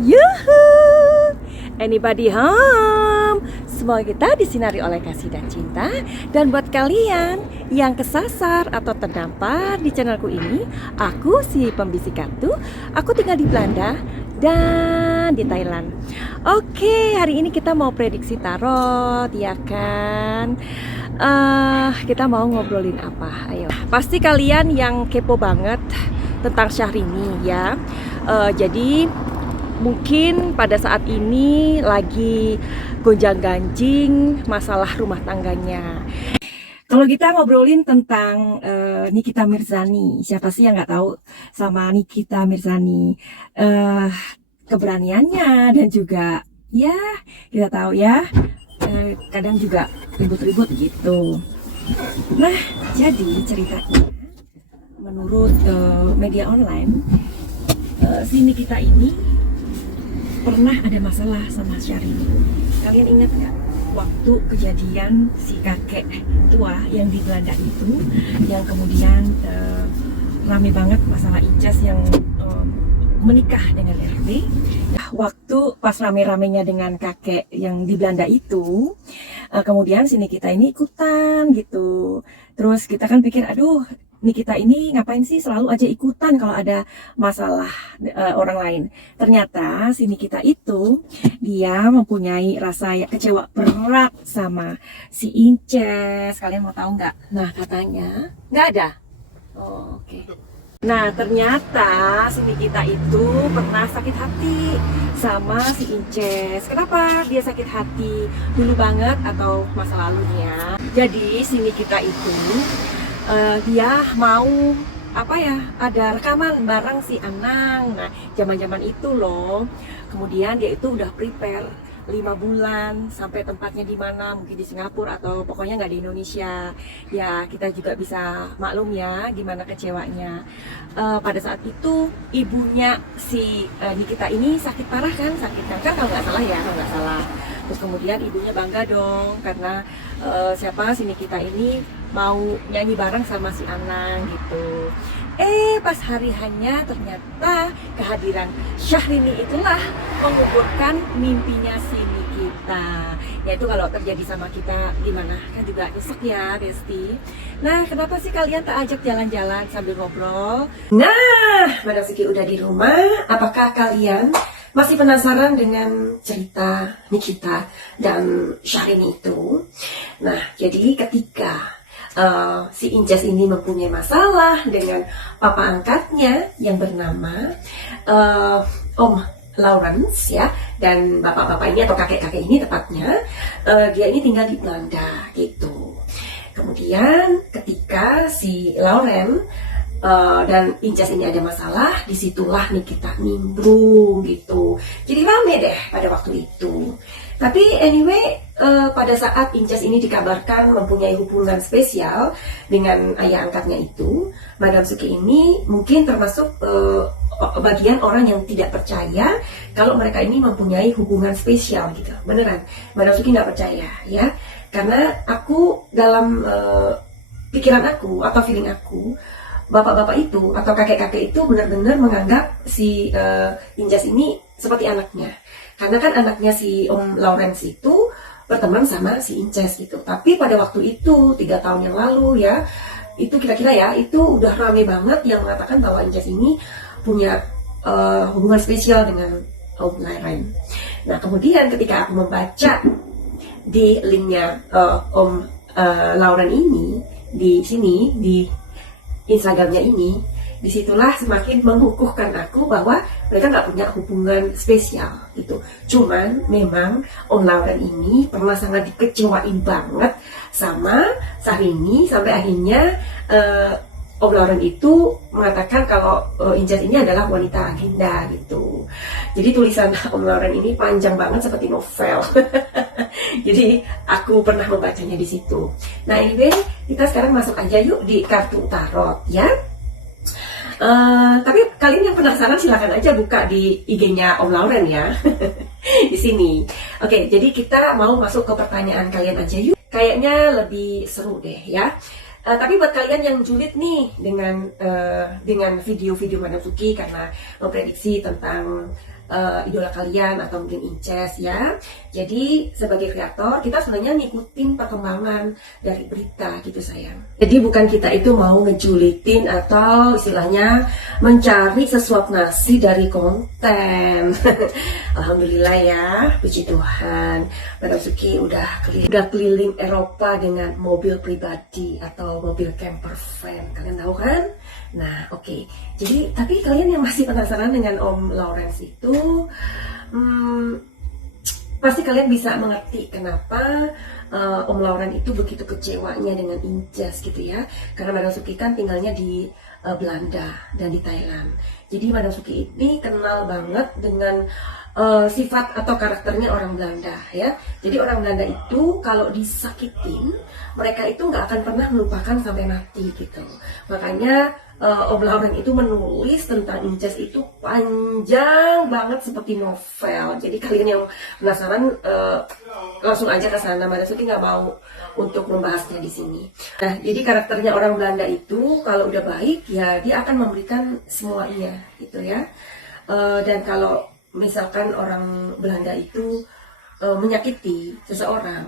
Yuhu! Anybody home? Semoga kita disinari oleh kasih dan cinta. Dan buat kalian yang kesasar atau terdampar di channelku ini, aku si pembisik kartu. Aku tinggal di Belanda dan di Thailand. Oke, hari ini kita mau prediksi tarot, ya kan? Kita mau ngobrolin apa? Ayo. Pasti kalian yang kepo banget tentang Syahrini ya. Jadi mungkin pada saat ini lagi gonjang-ganjing masalah rumah tangganya. Kalau kita ngobrolin tentang Nikita Mirzani, siapa sih yang nggak tahu sama Nikita Mirzani? Keberaniannya dan juga ya kita tahu ya, kadang juga ribut-ribut gitu. Nah, jadi ceritanya menurut media online, si Nikita ini pernah ada masalah sama Syahrini. Kalian ingat nggak waktu kejadian si kakek tua yang di Belanda itu, yang kemudian rame banget masalah Icas yang menikah dengan RT. Nah, waktu pas rame-ramenya dengan kakek yang di Belanda itu, kemudian si Nikita ini ikutan gitu. Terus kita kan pikir, aduh, Nikita ini ngapain sih selalu aja ikutan kalau ada masalah orang lain. Ternyata si Nikita itu dia mempunyai rasa kecewa berat sama si Inces. Kalian mau tahu nggak? Nah, katanya nggak ada. Oh, oke. Nah, ternyata si Nikita itu pernah sakit hati sama si Inces. Kenapa dia sakit hati? Dulu banget atau masa lalunya? Jadi si Nikita itu dia mau apa ya, ada rekaman bareng si Anang. Nah, zaman-zaman itu loh. Kemudian dia itu udah prepare 5 bulan sampai tempatnya di mana, mungkin di Singapura atau pokoknya nggak di Indonesia. Ya, kita juga bisa maklum ya gimana kecewanya. Pada saat itu ibunya si Nikita ini sakit parah kan, sakit kanker kalau nggak salah ya, kalau nggak salah. Terus kemudian ibunya bangga dong karena siapa si Nikita ini mau nyanyi bareng sama si Anang gitu. Pas hari hanya ternyata kehadiran Syahrini itulah menguburkan mimpinya si Nikita. Yaitu kalau terjadi sama kita gimana, kan juga nyesek ya Besti. Nah, kenapa sih kalian tak ajak jalan-jalan sambil ngobrol? Nah, Madam Siki udah di rumah. Apakah kalian masih penasaran dengan cerita Nikita dan Syahrini itu? Nah, jadi ketika si Inces ini mempunyai masalah dengan papa angkatnya yang bernama Om Lawrence ya, dan bapak-bapak ini atau kakek-kakek ini tepatnya, dia ini tinggal di Belanda gitu. Kemudian ketika si Lawrence dan Inces ini ada masalah, disitulah Nikita nimbrung gitu. Jadi rame deh pada waktu itu. Tapi anyway, pada saat Inces ini dikabarkan mempunyai hubungan spesial dengan ayah angkatnya itu, Madam Suki ini mungkin termasuk bagian orang yang tidak percaya kalau mereka ini mempunyai hubungan spesial gitu. Beneran, Madam Suki nggak percaya ya. Karena aku dalam pikiran aku atau feeling aku, bapak-bapak itu atau kakek-kakek itu benar-benar menganggap si Inces ini seperti anaknya. Karena kan anaknya si Om Lawrence itu berteman sama si Inces gitu. Tapi pada waktu itu 3 tahun yang lalu ya, itu kira-kira ya, itu udah rame banget yang mengatakan bahwa Inces ini punya hubungan spesial dengan Om Lawrence. Nah, kemudian ketika aku membaca di linknya Om Lawrence ini di sini di Instagramnya ini, disitulah semakin mengukuhkan aku bahwa mereka nggak punya hubungan spesial gitu. Cuman memang Om Lawrence ini pernah sangat dikecewain banget sama Syahrini sampai akhirnya Om Lawrence itu mengatakan kalau Inces ini adalah wanita agenda gitu. Jadi tulisan Om Lawrence ini panjang banget seperti novel. Jadi aku pernah membacanya di situ. Nah, anyway, kita sekarang masuk aja yuk di kartu tarot ya. Tapi kalian yang penasaran silakan aja buka di IG-nya Om Lawrence ya. Di sini. Oke, jadi kita mau masuk ke pertanyaan kalian aja yuk. Kayaknya lebih seru deh ya. Tapi buat kalian yang julid nih dengan video-video Madam Suki karena memprediksi tentang idola kalian atau mungkin Inces ya. Jadi sebagai kreator kita sebenarnya ngikutin perkembangan dari berita gitu sayang. Jadi bukan kita itu mau ngejulitin atau istilahnya mencari sesuap nasi dari konten. Alhamdulillah ya, puji Tuhan. Madam Suki udah keliling Eropa dengan mobil pribadi atau mobil camper van. Kalian tahu kan? Nah, oke. Jadi, tapi kalian yang masih penasaran dengan Om Lawrence itu, pasti kalian bisa mengerti kenapa Om Lawrence itu begitu kecewanya dengan Inces gitu ya. Karena Madam Suki kan tinggalnya di Belanda dan di Thailand. Jadi Madam Suki ini kenal banget dengan sifat atau karakternya orang Belanda ya. Jadi orang Belanda itu kalau disakitin, mereka itu nggak akan pernah melupakan sampai mati gitu. Makanya Om Lawrence itu menulis tentang Inces itu panjang banget seperti novel. Jadi kalian yang penasaran langsung aja ke sana. Madam Suki nggak mau untuk membahasnya di sini. Nah, jadi karakternya orang Belanda itu kalau udah baik ya dia akan memberikan semuanya gitu ya. Dan kalau misalkan orang Belanda itu menyakiti seseorang,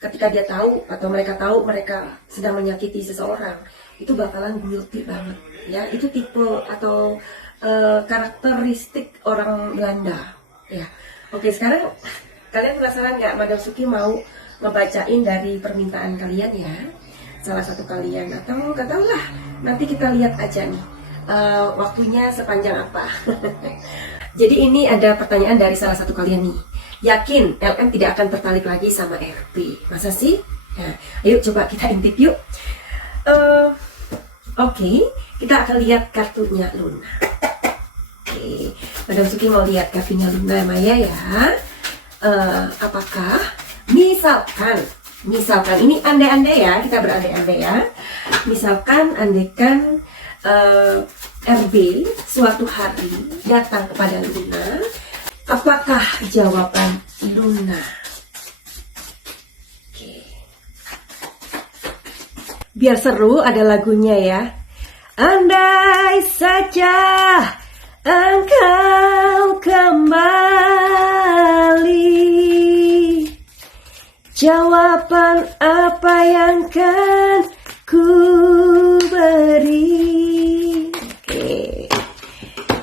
ketika dia tahu atau mereka tahu mereka sedang menyakiti seseorang, itu bakalan guilty banget ya. Itu tipe atau karakteristik orang Belanda ya. Oke, sekarang kalian penasaran nggak? Madam Suki mau ngebacain dari permintaan kalian ya, salah satu kalian atau nggak tahu lah, nanti kita lihat aja nih waktunya sepanjang apa. Jadi ini ada pertanyaan dari salah satu kalian nih. Yakin LM tidak akan tertarik lagi sama RP? Masa sih? Nah, ayo coba kita intip yuk. Oke, kita akan lihat kartunya Luna. Oke, Madam Suki mau lihat kartunya Luna Maya ya. Apakah misalkan ini andai-andai ya, kita berandai-andai ya. Misalkan andaikan RB suatu hari datang kepada Luna, apakah jawaban Luna? Oke. Biar seru ada lagunya ya. Andai saja engkau kembali, jawaban apa yang kan ku beri? Oke,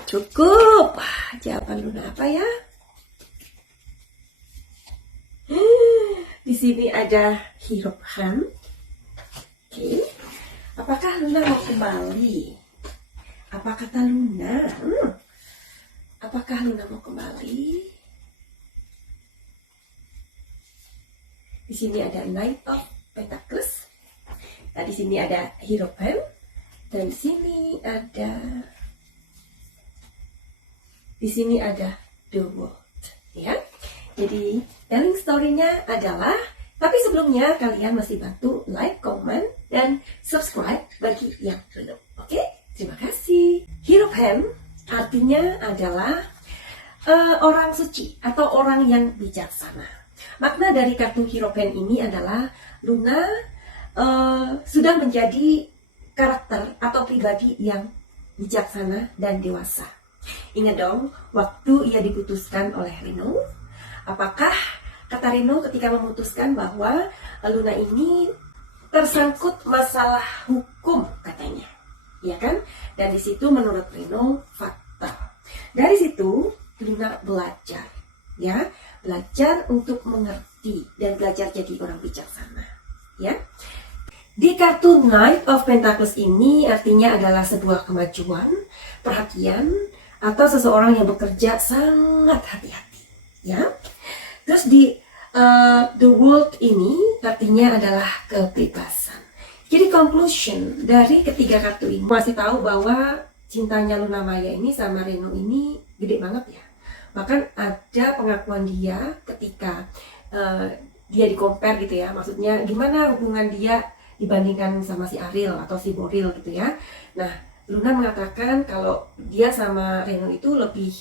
cukup. Jawaban Luna apa ya? Di sini ada hierophant. Oke, apakah Luna mau kembali? Apa kata Luna? Apakah Luna mau kembali? Di sini ada Knight of Pentacles. Nah, di sini ada hierophant. Dan di sini ada The World ya. Jadi telling story-nya adalah, tapi sebelumnya kalian masih bantu like, comment, dan subscribe bagi yang belum. Oke, terima kasih. Hierophant artinya adalah orang suci atau orang yang bijaksana. Makna dari kartu hierophant ini adalah Luna sudah menjadi karakter atau pribadi yang bijaksana dan dewasa. Ingat dong, waktu ia diputuskan oleh Reno, apakah kata Reno ketika memutuskan bahwa Luna ini tersangkut masalah hukum katanya, ya kan? Dan di situ menurut Reno fatal. Dari situ Luna belajar, ya, belajar untuk mengerti dan belajar jadi orang bijaksana, ya. Di kartu Knight of Pentacles ini artinya adalah sebuah kemajuan, perhatian, atau seseorang yang bekerja sangat hati-hati, ya. Terus di The World ini artinya adalah kebebasan. Jadi conclusion dari ketiga kartu ini masih tahu bahwa cintanya Luna Maya ini sama Reno ini gede banget ya. Bahkan ada pengakuan dia ketika dia di-compare gitu ya, maksudnya gimana hubungan dia dibandingkan sama si Ariel atau si Boril gitu ya. Nah, Luna mengatakan kalau dia sama Reno itu lebih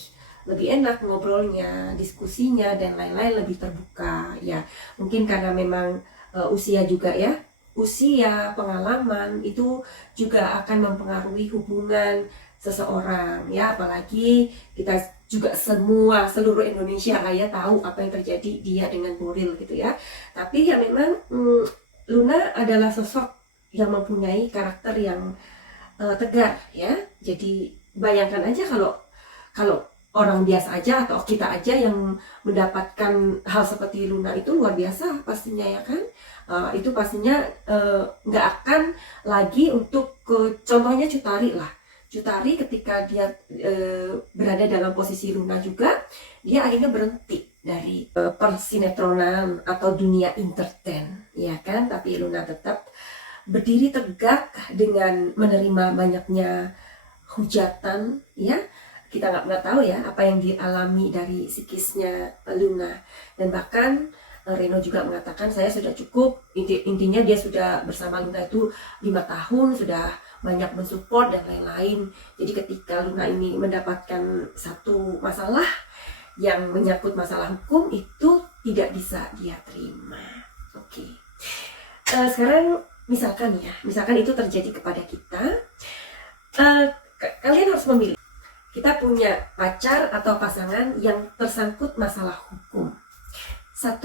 enak ngobrolnya, diskusinya, dan lain-lain, lebih terbuka ya. Mungkin karena memang usia juga ya, usia, pengalaman itu juga akan mempengaruhi hubungan seseorang ya, apalagi kita juga seluruh Indonesia lah ya tahu apa yang terjadi dia dengan Nuril gitu ya. Tapi ya memang Luna adalah sosok yang mempunyai karakter yang tegar ya. Jadi bayangkan aja kalau orang biasa aja atau kita aja yang mendapatkan hal seperti Luna itu luar biasa pastinya ya kan. Itu pastinya nggak akan lagi untuk contohnya Cutari lah. Cutari ketika dia berada dalam posisi Luna juga, dia akhirnya berhenti dari persinetronan atau dunia entertain ya kan. Tapi Luna tetap berdiri tegak dengan menerima banyaknya hujatan ya. Kita nggak pernah tahu ya apa yang dialami dari psikisnya Luna. Dan bahkan Reno juga mengatakan saya sudah cukup, intinya dia sudah bersama Luna itu 5 tahun, sudah banyak mensupport dan lain-lain. Jadi ketika Luna ini mendapatkan satu masalah yang menyangkut masalah hukum, itu tidak bisa dia terima. Oke. Sekarang misalkan itu terjadi kepada kita, kalian harus memilih. Kita punya pacar atau pasangan yang tersangkut masalah hukum. 1,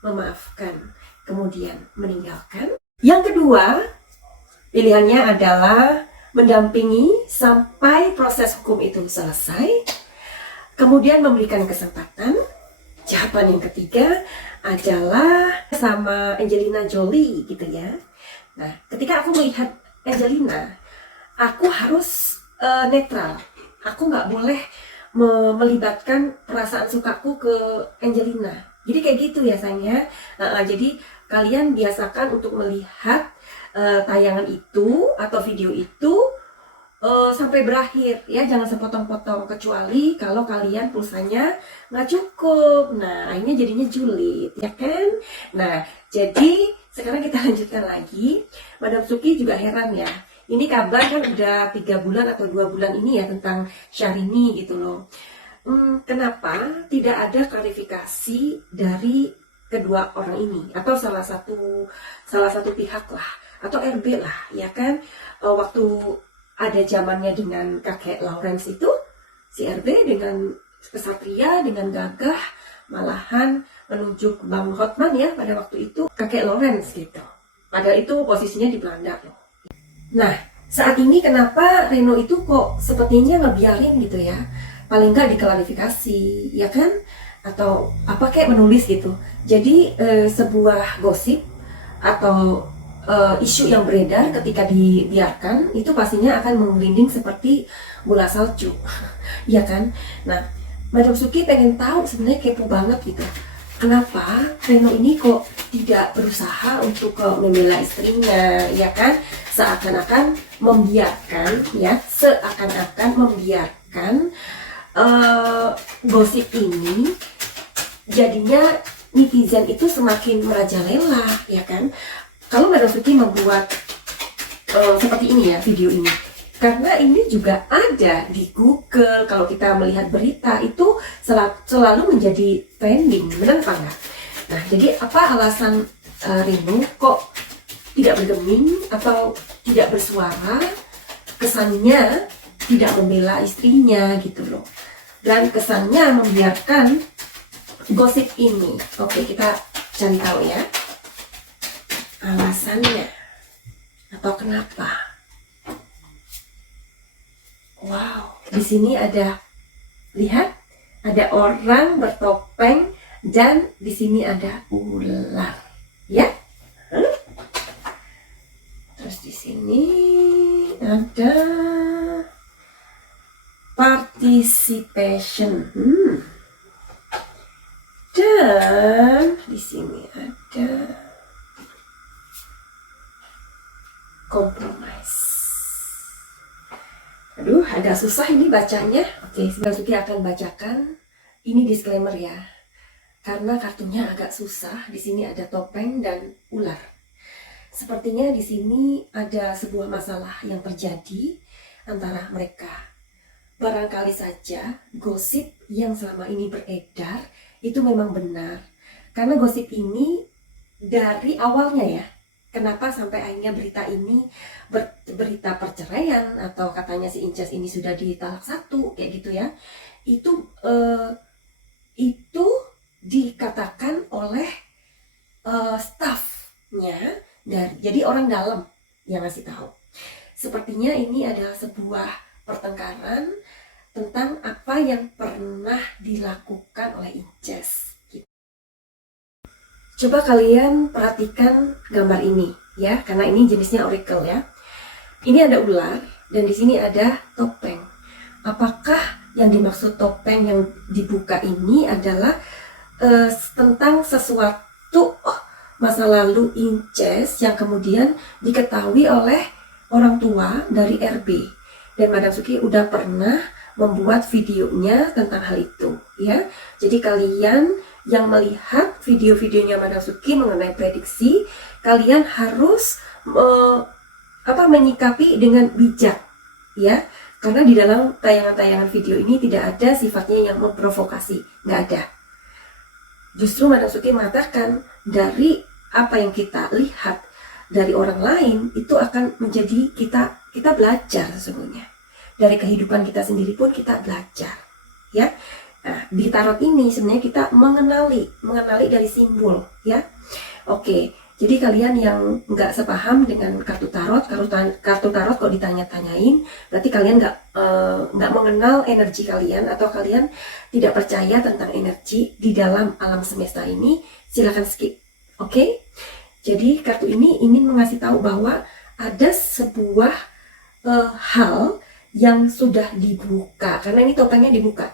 memaafkan, kemudian meninggalkan. Yang kedua, pilihannya adalah mendampingi sampai proses hukum itu selesai, kemudian memberikan kesempatan. Jawaban yang ketiga adalah sama Angelina Jolie gitu ya. Nah, ketika aku melihat Angelina, aku harus netral. Aku nggak boleh melibatkan perasaan sukaku ke Angelina. Jadi kayak gitu ya sayang ya. Jadi kalian biasakan untuk melihat tayangan itu atau video itu sampai berakhir ya, jangan sepotong-potong, kecuali kalau kalian pulsanya nggak cukup. Nah akhirnya jadinya julid ya kan. Nah jadi sekarang kita lanjutkan lagi. Madam Suki juga heran ya, ini kabar kan udah 3 bulan atau 2 bulan ini ya tentang Syahrini gitu loh. Kenapa tidak ada klarifikasi dari kedua orang ini atau salah satu pihak lah atau RB lah ya kan. Waktu ada zamannya dengan kakek Lawrence itu, si RB dengan kesatria, dengan gagah malahan menunjuk Bang Hotman ya pada waktu itu kakek Lawrence gitu. Padahal itu posisinya di Belanda loh. Nah, saat ini kenapa Reno itu kok sepertinya ngebiarin gitu ya? Paling nggak diklarifikasi, ya kan? Atau apa kayak menulis gitu. Jadi sebuah gosip atau isu yang beredar ketika dibiarkan itu pastinya akan menggelinding seperti bola salju, ya kan? Nah, Madam Suki pengen tahu, sebenarnya kepo banget gitu. Kenapa Reno ini kok tidak berusaha untuk membela istrinya, ya kan? Seakan-akan membiarkan gosip ini, jadinya netizen itu semakin merajalela ya kan. Kalau Madam Suki membuat seperti ini ya video ini, karena ini juga ada di Google. Kalau kita melihat berita itu selalu menjadi trending, benar apa enggak? Nah jadi apa alasan Reno kok tidak bergeming atau tidak bersuara, kesannya tidak membela istrinya gitu loh, dan kesannya membiarkan gosip ini. Oke, kita cari tahu ya alasannya atau kenapa. Wow, di sini ada, lihat, ada orang bertopeng dan di sini ada ular ya. Terus di sini ada participation. Dan di sini ada compromise. Aduh, agak susah ini bacanya. Oke, Mbak Suki akan bacakan. Ini disclaimer ya, karena kartunya agak susah. Di sini ada topeng dan ular. Sepertinya di sini ada sebuah masalah yang terjadi antara mereka. Barangkali saja gosip yang selama ini beredar itu memang benar. Karena gosip ini dari awalnya ya, kenapa sampai akhirnya berita ini berita perceraian, atau katanya si Inces ini sudah ditalak satu kayak gitu ya. Itu dikatakan oleh staffnya, jadi orang dalam yang ngasih tahu. Sepertinya ini adalah sebuah pertengkaran tentang apa yang pernah dilakukan oleh Inces. Coba kalian perhatikan gambar ini ya, karena ini jenisnya oracle ya. Ini ada ular dan di sini ada topeng. Apakah yang dimaksud topeng yang dibuka ini adalah tentang sesuatu masa lalu Inces yang kemudian diketahui oleh orang tua dari RB, dan Madam Suki udah pernah membuat videonya tentang hal itu ya. Jadi kalian yang melihat video-videonya Madam Suki mengenai prediksi, kalian harus menyikapi dengan bijak ya, karena di dalam tayangan-tayangan video ini tidak ada sifatnya yang memprovokasi, nggak ada. Justru Madam Suki mengatakan dari apa yang kita lihat dari orang lain itu akan menjadi kita belajar sesungguhnya. Dari kehidupan kita sendiri pun kita belajar ya. Nah, di tarot ini sebenarnya kita mengenali dari simbol ya. Oke, jadi kalian yang nggak sepaham dengan kartu tarot kok ditanya-tanyain, berarti kalian nggak mengenal energi kalian, atau kalian tidak percaya tentang energi di dalam alam semesta ini. Silakan skip. Oke? Jadi kartu ini ingin mengasih tahu bahwa ada sebuah hal yang sudah dibuka, karena ini topengnya dibuka.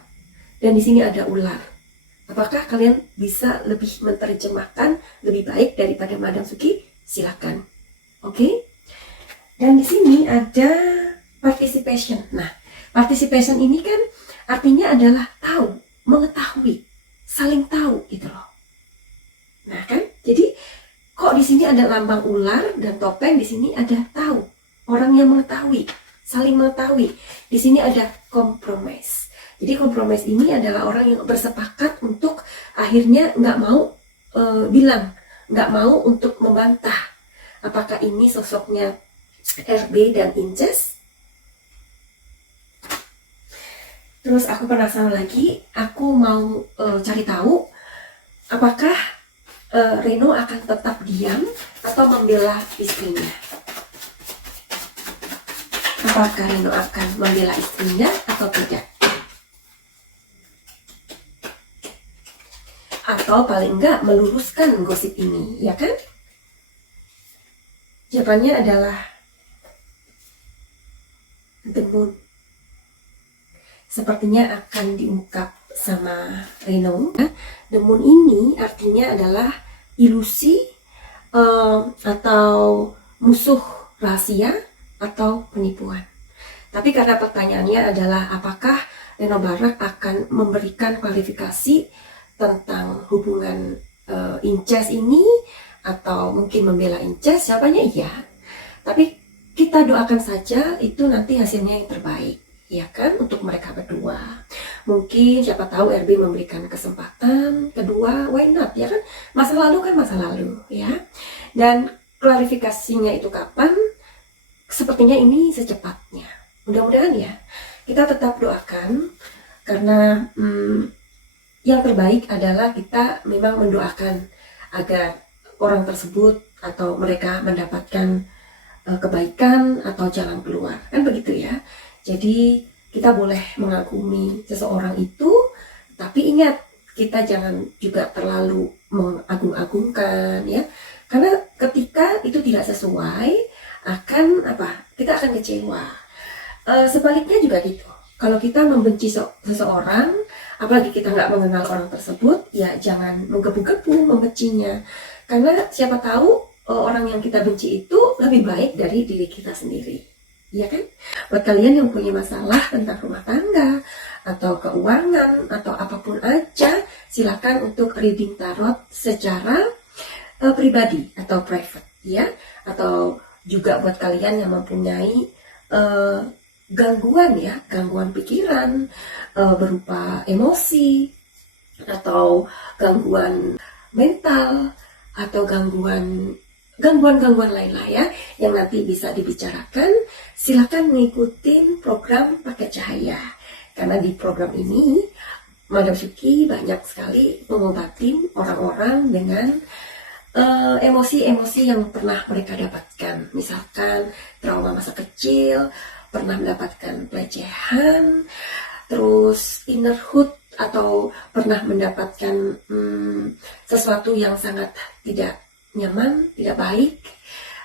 Dan di sini ada ular. Apakah kalian bisa lebih menerjemahkan lebih baik daripada Madam Suki? Silakan. Oke? Dan di sini ada participation. Nah, participation ini kan artinya adalah tahu, mengetahui, saling tahu gitu loh. Nah kan, jadi kok di sini ada lambang ular dan topeng, di sini ada tahu, orang yang mengetahui, saling mengetahui. Di sini ada compromise. Jadi compromise ini adalah orang yang bersepakat untuk akhirnya nggak mau bilang, nggak mau untuk membantah. Apakah ini sosoknya RB dan Inces? Terus aku penasaran lagi, aku mau cari tahu apakah Reno akan tetap diam atau membela istrinya. Apakah Reno akan membela istrinya atau tidak? Atau paling enggak meluruskan gosip ini, ya kan? Jawabannya adalah The Moon. Sepertinya akan diungkap sama Reno. The Moon ini artinya adalah ilusi atau musuh rahasia atau penipuan. Tapi karena pertanyaannya adalah apakah Reno Barak akan memberikan klarifikasi tentang hubungan Inces ini, atau mungkin membela Inces, jawabannya iya. Tapi kita doakan saja itu nanti hasilnya yang terbaik, ya kan, untuk mereka berdua. Mungkin siapa tahu RB memberikan kesempatan kedua, why not, ya kan? Masa lalu kan masa lalu, ya. Dan klarifikasinya itu kapan? Sepertinya ini secepatnya. Mudah-mudahan ya. Kita tetap doakan, karena yang terbaik adalah kita memang mendoakan agar orang tersebut atau mereka mendapatkan kebaikan atau jalan keluar, kan begitu ya. Jadi kita boleh mengagumi seseorang itu, tapi ingat kita jangan juga terlalu mengagung-agungkan ya, karena ketika itu tidak sesuai kita akan kecewa. Sebaliknya juga gitu, kalau kita membenci seseorang, apalagi kita nggak mengenal orang tersebut, ya jangan menggebu-gebu membencinya, karena siapa tahu orang yang kita benci itu lebih baik dari diri kita sendiri, ya kan? Buat kalian yang punya masalah tentang rumah tangga atau keuangan atau apapun aja, silakan untuk reading tarot secara pribadi atau private ya. Atau juga buat kalian yang mempunyai gangguan pikiran berupa emosi atau gangguan mental atau gangguan gangguan-gangguan lain lah ya yang nanti bisa dibicarakan, silakan ngikutin program Paket Cahaya. Karena di program ini Madam Suki banyak sekali mengobatin orang-orang dengan emosi-emosi yang pernah mereka dapatkan. Misalkan trauma masa kecil, pernah mendapatkan pelecehan, terus innerhood atau pernah mendapatkan sesuatu yang sangat tidak nyaman, tidak baik,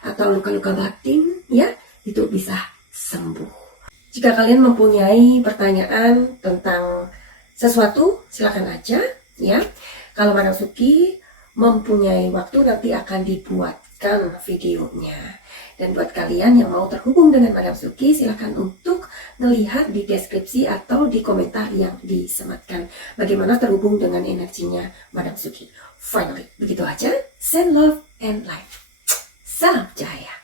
atau luka-luka batin, ya, itu bisa sembuh. Jika kalian mempunyai pertanyaan tentang sesuatu, silakan aja, ya. Kalau Madam Suki mempunyai waktu, nanti akan dibuatkan videonya. Dan buat kalian yang mau terhubung dengan Madam Suki, silakan untuk melihat di deskripsi atau di komentar yang disematkan bagaimana terhubung dengan energinya Madam Suki. Finally, begitu aja. Send love and light. Salam cahaya.